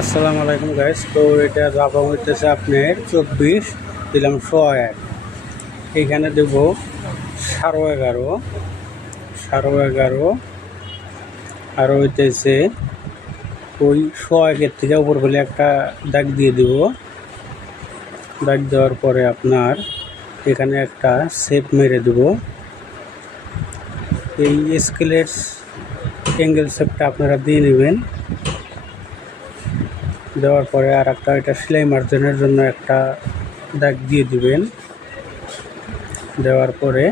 আসসালামু আলাইকুম গাইস। তো এটা রাখা হইতেছে আপনার 24 দিলাম 101। এখানে দেব 11.5 11.5 আর হইতেছে ওই 101 থেকে উপর বলে একটা দাগ দিয়ে দেব। দাগ দেওয়ার পরে আপনার এখানে একটা শেপ মেরে দেব। এই স্কেলের অ্যাঙ্গেল শেপটা আপনারা দিয়ে নেবেন। দেওয়ার পরে আর একটা এটা সেলাই মার্জিনের জন্য একটা দাগ দিয়ে দিবেন। দেওয়ার পরে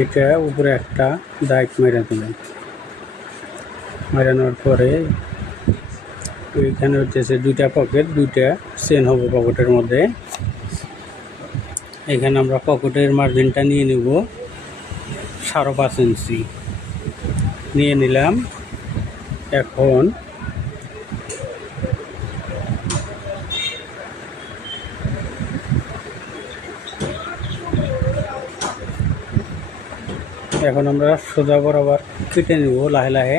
এটা উপরে একটা দাগ মেরে দেবেন। মেরানোর পরে এইখানে হচ্ছে দুইটা পকেট, দুইটা চেন হবে পকেটের মধ্যে। এখানে আমরা পকেটের মার্জিনটা নিয়ে নেব 5.5 ইঞ্চি নিয়ে নিলাম। এখন আমরা সোজা বরাবর কেটে নেব লাহে লাহে।